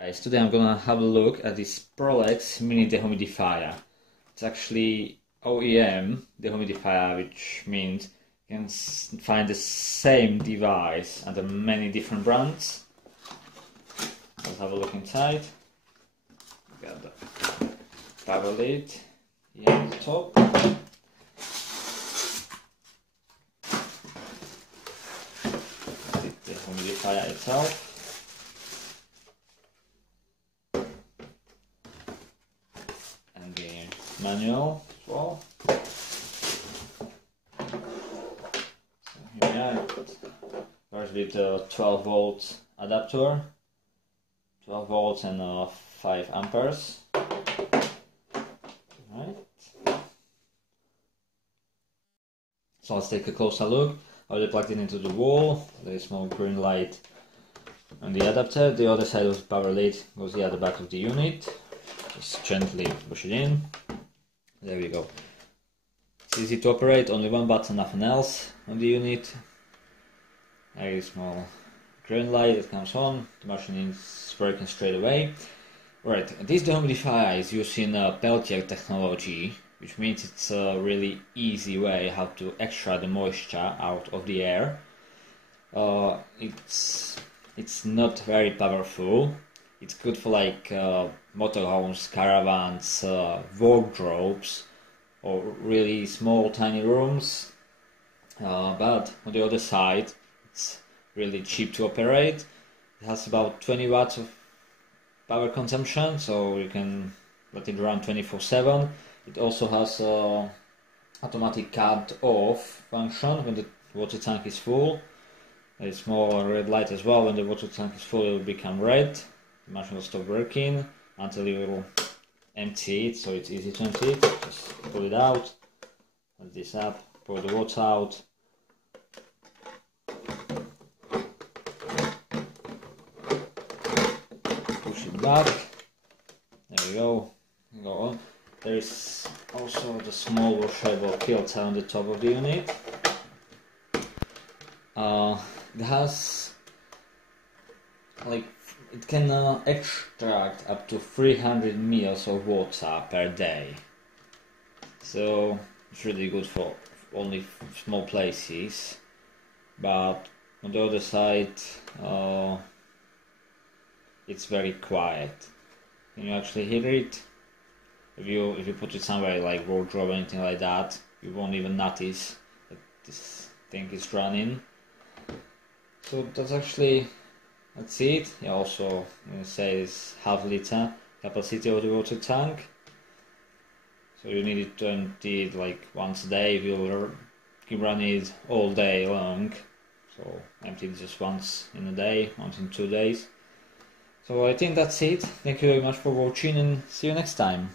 Guys, today I'm gonna have a look at this Prolex mini dehumidifier. It's actually OEM dehumidifier, which means you can find the same device under many different brands. Let's have a look inside. Got the power lid here on the top. The dehumidifier itself. And the manual as well. So here we are. First with a 12 volt adapter, 12 volts and 5 amperes. Right. So let's take a closer look. I already plugged it into the wall. There is small green light on the adapter. The other side of the power lid goes here at the back of the unit. Just gently push it in. There we go. It's easy to operate, only one button, nothing else on the unit. There is small green light that comes on. The machine is working straight away. Right, this dehumidifier is using Peltier technology, which means it's a really easy way how to extract the moisture out of the air. It's not very powerful. It's good for like motorhomes, caravans, wardrobes, or really small tiny rooms. But on the other side, it's really cheap to operate. It has about 20 watts of power consumption, so you can let it run 24/7. It also has automatic cut off function when the water tank is full. There is small red light as well. When the water tank is full, it will become red. The machine will stop working until you will empty it, so it's easy to empty it. Just pull it out, lift this up, pour the water out. Push it back. There we go. Go on. There is also the small washable filter on the top of the unit. It has it can extract up to 300 ml of water per day, so it's really good for only small places. But on the other side, it's very quiet. Can you actually hear it? If you put it somewhere like wardrobe or anything like that, you won't even notice that this thing is running. So that's it. Yeah, also it says half liter capacity of the water tank. So you need it to empty it like once a day. You'll keep running it all day long. So empty it just once in a day, once in 2 days. So I think that's it. Thank you very much for watching and see you next time.